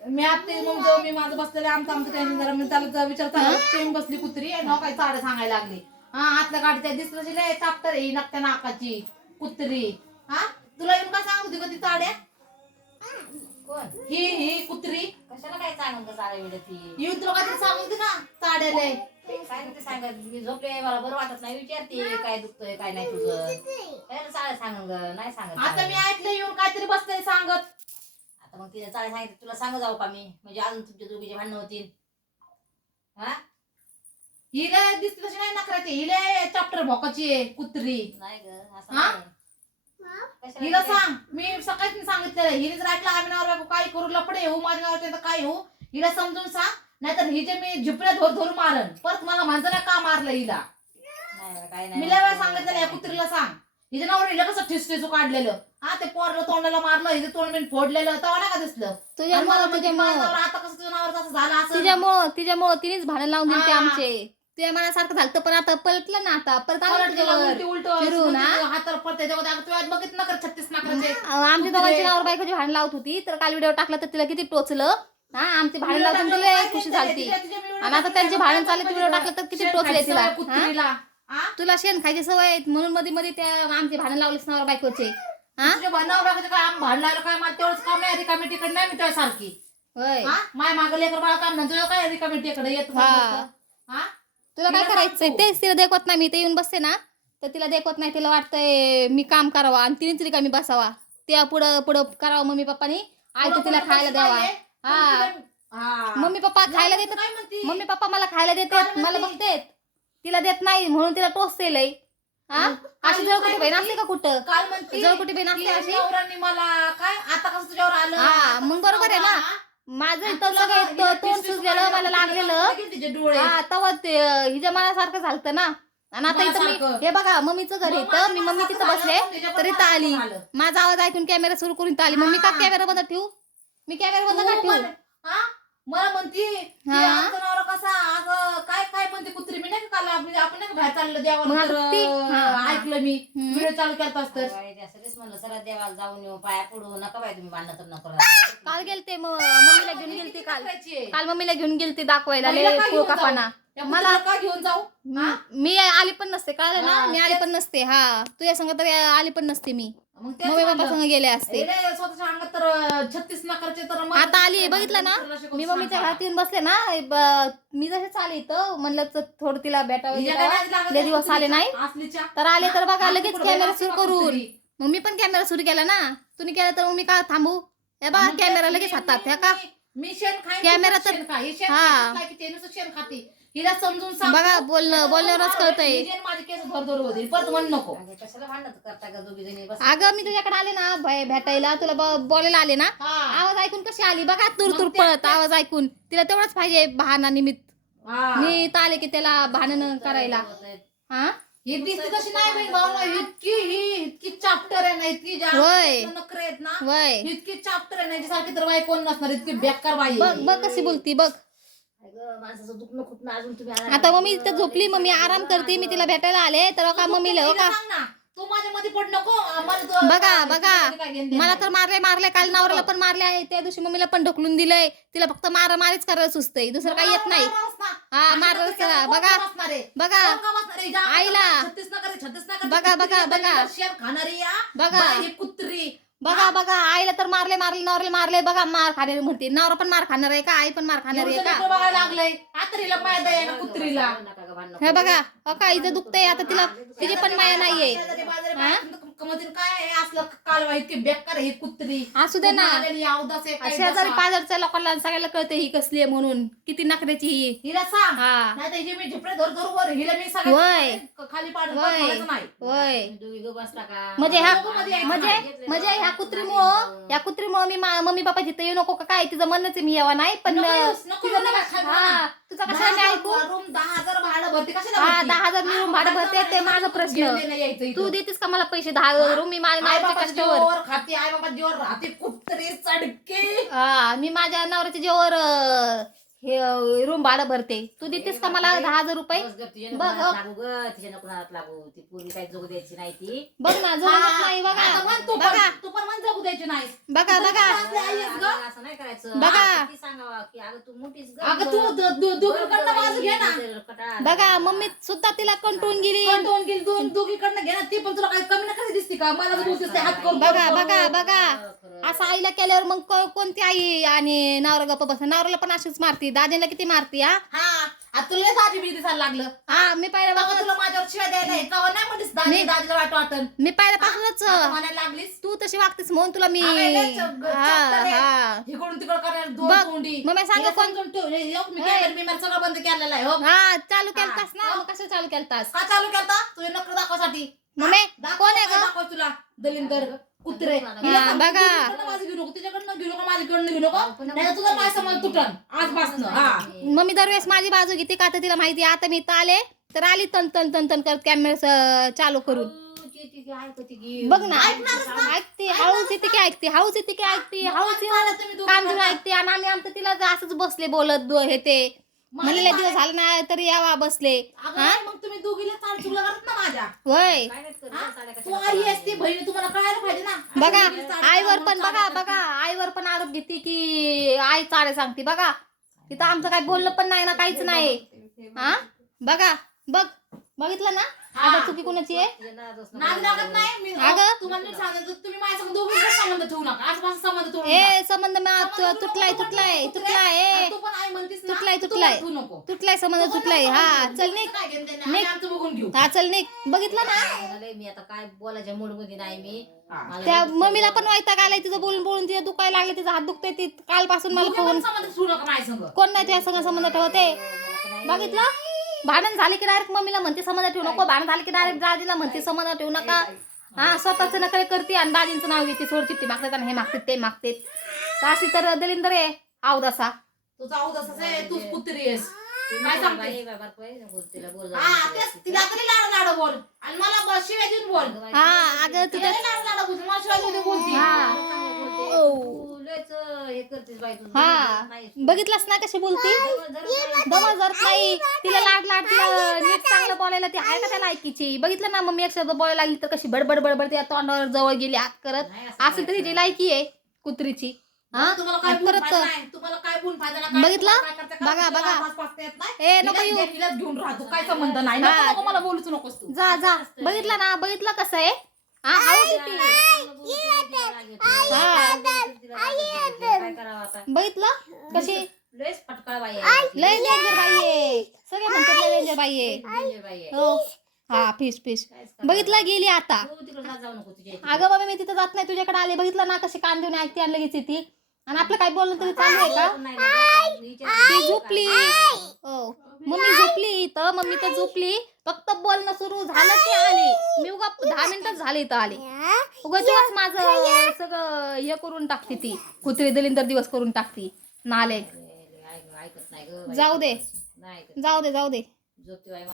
मी आता मग जेव्हा मी माझं बसलेलं आमचं आमचं टेन्शन झालं मी त्याला विचारता सेम बसली कुत्री आणि नका चाड सांगायला लागली. हा आतल्या गाडीच्या दिसलं लय चाप्टर आहे नाकत्या नाकाची कुत्री. हा? तुला येऊन काय सांगत होती का ती चाड्या कोण? ही ही कुत्री. कशाला काय सांगून सारे वेळ ती येऊन तुला काहीतरी सांगत होती ना चाड्याले सांगते सांगत? मी झोपले मला बरं वाटत नाही विचारते काय दुखतंय काय नाही तुझं. काय सांग नाही सांगत. आता मी ऐकलं येऊन काहीतरी बसतंय सांगत. आता मग तिने चाळे सांगितलं तुला सांग जाऊ का मी? म्हणजे अजून तुमच्या दोघीचे भांडणं होतील. हा? हिला दिसते तशी नाही नकराची हिला चॅप्टर भोकाची आहे कुत्री. नाही ग असं हा? नाही. कशाला हिला सांग मी सकाळीच सांगितलेलं हिने जर ऐकलं आम्ही नावर बायको काय करू लपडे येऊ माझ्या नावाचे तर काय होऊ? हिला समजून सांग नाहीतर हिचे मी झिपड्या धोर धोर मारन परत मला म्हणताना का मारलं हिला? नाही बरं, काय नाही. मी लय वेळा सांगितलेलं या कुत्रीला सांग. हिच्या नावर हिला कसं ठिस ठिसू काढलेलं? हा ते पोरलं तोंडाला मारलं हिचं तोंड फोडलेलं तेव्हा नाही का दिसलं आणि मला तुझ्यामुळं म्हणजे तुझ्यामुळं आता कसं तुझ्या नावावर असं झालं असं तिच्यामुळं तिच्यामुळं तिनेच भांडण लावून दिली ते हा. आमचे. तुझ्या मनासारखं झालं पण आता पलटलं ना आता. परत आलं तुझ्यावर. उलटी फिरून, हा? हातावर पडते तेव्हा आता तू आज बघित ना कर छत्तीस नाकराचे अं, आमच्या दोघांची नावर बायकोची भांडण लावत होती तर काल व्हिडिओ टाकला तर तिला किती टोचलं? हा आमचे भांडण लावून तिला लय खुशी झाली आणि आता त्यांचे भांडण चालले व्हिडिओ टाकलं तर किती टोचले तिला. हा? कुत्रीला? तुला शेण खायची सवय म्हणून मध्ये मध्ये त्या आमचे भांडण लावलेच नावर बायकोचे. हा? भांडणावर काय मला तेवढंच काम नाही रिकामी तिकडे नाही मी तुझ्या सारखी. होय. हा माय मागं लेकर काम नाही काय रिकामी तिकडे येत हा. हा तुला काय तिला करायचंय. तेच तिला देखवत नाही मी ते येऊन बसते ना. तर तिला देखवत नाही तिला वाटतंय मी काम करावं आणि तिनेच रिकामी बसावा? त्या पुढं पुढं करावं मम्मी पप्पानी. आयतं तिला खायला द्यावा. हा. हा. मम्मी पप्पा खायला देतात. काय म्हणती? मम्मी पप्पा मला खायला देतात? मला बघतेत. तिला देत नाही म्हणून तिला टोचते लय हा? अशी जळकुटी बहीण म्हणते? असते का कुठं? काल म्हणती जळकुटी बहीण असते अशी? नवऱ्याने मला काय? आता कसं तुझ्यावर आलं? हा, मग बरोबर आहे ना. माझं तुला सगळं हिला तोंड सुजलेलं मला? लागलेलं. गेले तिचे डोळे. हा तेव्हा ते हिच्या मनासारखं झालतं ना. आणि आता इथं मी मनासारखं. हे बघा मम्मीचं घर मग इथं मी मम्मी तिथं झालं, बसले तिच्या पण तरी इथं आली मनासारखं झालं. माझा आवाज ऐकून कॅमेरा सुरू करून इथं आली मम्मी का हा. कॅमेरा बंद ठेवू? मी कॅमेरा बंद का तू ठेवू? हा? मला म्हणती की हा. आमचा नवरा कसा असं काय काय म्हणते कुत्री मी नाही का काल आपण आपण नाही का बाहेर चाललो मग देवाला आता तर, ती- अं, हा. ऐकलं मी हम्म. व्हिडिओ चालू केला सगळेच म्हणलं सर देवाला जाऊन येऊ पाया पडू नका बाई तुम्ही भांडण तर नको काल गेलते म- मम्मीला घेऊन गेलते काल. काल मम्मीला घेऊन गेलते दाखवायला महिला लय का घेऊन मला- का घेऊन जाऊ? हा? मी आली पण नसते कळलं ना? हा, मी आली पण नसते हा. तुझ्या संग तरी आली पण नसते मी. मग तेच मम्मी पप्पा म्हणलं. संग गेले असते. रे, स्वतःच्या अंगात तर अं, छत्तीस नकरचे तर मग- आता आली बघितलं ना? मी मम्मीच्या. घरात येऊन बसले ना ब- मी जसे चाले इथं म्हणलं तर थोडं तिला भेटावं हिच्या काय भेटावं. नादी लागत लय नाही दिवस आले नाही. असलीच्या. तर आले तर बघा लगेच कॅमेरा सुरू करून? मग मी पण कॅमेरा सुरू केला ना. तुम्ही केला तर मग मी का थांबू? हे मग तेच कॅमेरा मी- लगेच हातात मी- ह्या का? मी- मी शेण खाईन कॅमेरा तर- शेण खा. हे शेण हा. खायचं काय की ते नुसतं शेण खाती. हिला समजून सांग. बघा. बोलणं बोलण्यावरच मग कळतंय. हिचे आणि माझे केस धर धर होतील. परत म्हण नको. कशाला भांडण करता का दोघी जणी? बस. अगं मी तुझ्याकडे आले ना भे- भेटायला. तुला ब- बोलायला आले ना. हा. आवाज ऐकून कशी आली? बघा तुर मग तुर पळत आवाज ऐकून. तिला तेवढंच पाहिजे बहाना निमित्त हा. मी इथं आले की त्याला भांडण करायला. हा? ही दिसते तशी नाही बाई भावना? इतकी ही इतकी चाप्टर आहे ना इतकी जा- होय. नखरे आहेत ना वय. इतकी चाप्टर आहे ना सारखी तर बाई कोण नसणार? इतकी बेकार बाई बघ आहे. बघ कशी बोलती बघ. माणसाचं दुखणं खुपणं अजून तुम्ही आणा- आता मम्मी इथं झोपली मम्मी आराम करते मी तिला भेटायला आले तर का मम्मीला हो का? सांग ना. तू माझ्या मध्ये पड नको. बघा बघा मला. तर मारले मारले काल नवऱ्याला पण मारले आहे त्या दिवशी मम्मीला पण ढकलून दिलंय तिला फक्त मारा मारीच करायला सुचतंय दुसरं काही येत नाही. हा. कोण बघा. बघा आईला. बघा, बघा, बघा. शेण खाणारी या बघा. ही कुत्री बघा बघा आईला तर मारले मारले नवऱ्याला मारले बघा मार खाणारी म्हणते नवरा पण मार खाणार आहे का आई पण मार खाणार आहे का लागलंय कुत्रीला हे बघा हो का इथं दुखतंय आता तिला तिची पण माया नाहीये शेजारी पाजारी हा? बाई, कमतीन काय आहे? असलं कालवा इतकी बेकार आहे ही कुत्री. असू दे ना. अवदास शेजारी. पाजारच्या लोकांना सगळ्याला कळते ही कसली आहे म्हणून. किती नखऱ्याची ही. हिला सांग. हा. नाही तर हिची मी झिपडे धर धर वर. हिला मी वय. सगळं खाली पाडून वय. पाडायचं नाही. होय. तुम्ही दोघी गं बसता का म्हणजे ह्या म्हणजे. म्हणजे ह्या कुत्रीमुळं या कुत्रीमुळं मी मा- मम्मी पप्पा जिथे येऊ नको का काय? तिचं म्हणणंच आहे मी यावा नाही पण नको येऊस, नको तिचं येऊ, नाही नका हा. खायला. तुझा दहा कशाला मी ऐकू हजार रूम दहा हजार भाडं भरते कशाला हा भरते? दहा हजार मी रूम भाडं भरते ते माझा प्रश्न. घेऊन देणं यायचं इथं. तू देतेस का मला पैसे? दहा हजार रूम मी माझ्या आई नवऱ्याच्या बाबाच्या कष्टावर. जीवावर खाते आई बाबा जीवावर राहते कुत्री चडके. हा मी माझ्या नवऱ्याच्या जेवर हे रूम भाडं भरते. तू देतेस का मला दहा हजार रुपये? बस ग, तुझ्या बघ, नको. लागू ग तिच्या नको नादात लागू. ती पूर्वी काही जोग द्यायची नाही ती. बघ ना जमत नाही आता बघा म्हण तू बघा. पण तू पण म्हण जगू द्यायची नाही बघा बघा. ग? अगं, असं नाही करायचं. बघा. किती सांगावं की अगं तू मोठीच ग. अगं तू द- दु- दोघीकडनं बाजू घे ना. कटाळा बघा. मम्मी सुद्धा तिला कंटून गेली. दोन गेली दोन दोघीकडनं घे ना. ती पण तुला काही कमी ना कशी दिसते का? मला तर बोलतेस ते हात करून बघा करून- बघा बघा. असं आईला केल्यावर मग को- कोणती आई आणि नवरा गप्प बस नवऱ्याला पण अशीच मारती दादीला किती मारती हा? हा. आता तुला दाजी बी दिसायला लागलं. हा मी तेव्हा तुला माझ्यावर शिवाय द्यायला आहे. तेव्हा नाही म्हणतेस दाजी मी- दाजीला वाट वाटन मी पहिल्यापासूनच आता म्हणायला लागलीस? तू तशी वागतेस म्हणून तुला मी अगं, लय चग- हा चक्कर आहे. हा. इकडून तिकडं करणार दोन बघ, तोंडी. मग मी सांगू हिला कोण- समजून ठेव. हे- मी सगळं बंद केलेलं आहे हो. हा चालू केलतास हा. ना? मग कसं चालू केलतास? का चालू केलता? तुझे नकर दाखवासाठी. मम्मी दाखव कोण आहे काय ग? तुला दलिंदर. कुत्रे. हा, बघा. माझं घेऊ नको तिच्याकडनं घेऊ नको माझ्याकडनं घेऊ नको. नाही तुझा समज तुटन आजपासनं हा. मम्मी दरवेळेस माझी बाजू घेते का? तर तिला माहिती आहे, आता मी इथं आले तर आली तन तन तन तन करत कॅमेरा चालू करून. बघ ना. ऐकते. हळूच येते की ऐकते. हळूच येते की ऐकते. हळूच झालं तुम्ही दोघं कान देऊन ऐकते. आणि आम्ही आमचं तिला असंच बसले बोलत दो- हे ते. म्हणलेले दिवस झाले ना तरी यावा बसले. अगं हा? नाही, मग तुम्ही दोघीला चाल चुकलं करत ना माझ्या. होय. काय नाही करत, हा? साड्या तू कशा आई असते बहिणी तुम्हाला कळायला पाहिजे ना. बघा दोघीला चाल आईवर पण बघा बघा आईवर पण आरोप घेते की आई चाळे सांगते बघा. तिथं आमचं काय बोललं पण नाही ना काहीच नाही. हा? बघा बघ बघितलं ना? आता चुकी कोणाची आहे? नाद लागत नाही. मी अगं. तुम्हाला नीट सांगायचं तुम्ही माझ्या संग दोघींचा संबंध ठेवू नका. आजपासून संबंध ठेवू नका. ए संबंध मा- संबंध तु- ठेवू तुटलाय तुटलाय. तुटलाय ए तू पण आई म्हणतीस ना, तुटलाय, तू तुटलाय. नको तुटलाय. संबंध तू हा. चल बघून घेऊ. हा चल निघ. बघितलं ना? झालंय, मी आता काय बोलायच्या मूडमध्ये नाही मी. मला त्या मम्मीला पण वैताग आलाय तिचं बोलून बोलून तिचं दुखायला लागले तिचा हात दुखते ती कालपासून मला फोन संबंध ठेवू नका माझ्या संग. कोण नाही तुझ्या संग संबंध ठेवते? बघितलं? भांडण झाले की डायरेक्ट मम्मीला म्हणते संबंध ठेवू नको. भांडण झाले की डायरेक्ट दादीला म्हणते संबंध ठेवू नका. हा स्वतःच नकळे करते आणि दादींचं नाव घेते सोड चिठ्ठी मागतात आणि हे मागतात ते मागतात. तर अशी तर दलिंदर आहे आवदासा. तसंच आहे तूच कुत्री आहेस. काय काय सांगते? बाई, बाबा, बाई, नको तिला बोल हा तेच तिला तरी लाड लाड बोल. आणि मला बस शिवाय देऊन बोल. हा अगं तिला तुझ्या लाड लाड बोल मला शिवाय देऊन बोलती. हा. तू लयच हे करतेस बाई तू हा. नाही. बघितलंस ना कशी बोलती? जरत नाही. तिला लाड लाड तिला नीट चांगलं बोलायला ती आहे का त्या लायकीची? बघितलं ना मम्मी एक शब्द बोलायला लागली तर कशी बडबड बडबड त्या तोंडावर जवळ गेली हात करत. नाही असं असेल तर तिची लायकी आहे कुत्रीची. हा? तुम्हाला काय आणि बोलून परत फायदा नाही? तुम्हाला काय बोलून फायदा नाही? काय बघितलं? तुम्हाला काय करता, बघा, बघा. आवाज पासता येत नाही. ए नको हिलाच येऊ. घे, हिलाच घेऊन राहतो. काय संबंध नाही? हा. नको नको मला बोलूच नकोस तू. जा जा. बघितलं ना बघितलं कसं आहे? हा हळू किती काय करावं आता? बघितलं? कशी? लयच फटकाळ बाई आहे. ती. लय डेंजर बाई आहे. सगळे म्हणतात लय डेंजर बाई आहे. डेंजर बाई आहे. हो. हा फिश फिश करावं. बघितलं गेली आता. तू तिकडे जात जाऊ नको तुझ्या इथे. अगं बाबा मी तिथं जात नाही. तुझ्याकडे आले बघितलं ना कशी कान देऊन ऐकते आणि लगेच ती आणि आपलं काय बोललं तरी चालू आहे का? ती झोपली. हो. मम्मी झोपली तर मम्मी तर झोपली. फक्त बोलणं सुरू झालं की आली. मी उगा दहा मिनिटच झाले इथं आले. उगा दिवस माझं सगळं हे करून टाकते ती. कुत्री दलिंदर दिवस करून टाकती. नाले. ऐक- ऐकत नाही ग बाई. जाऊ दे. जाऊ दे जाऊ दे.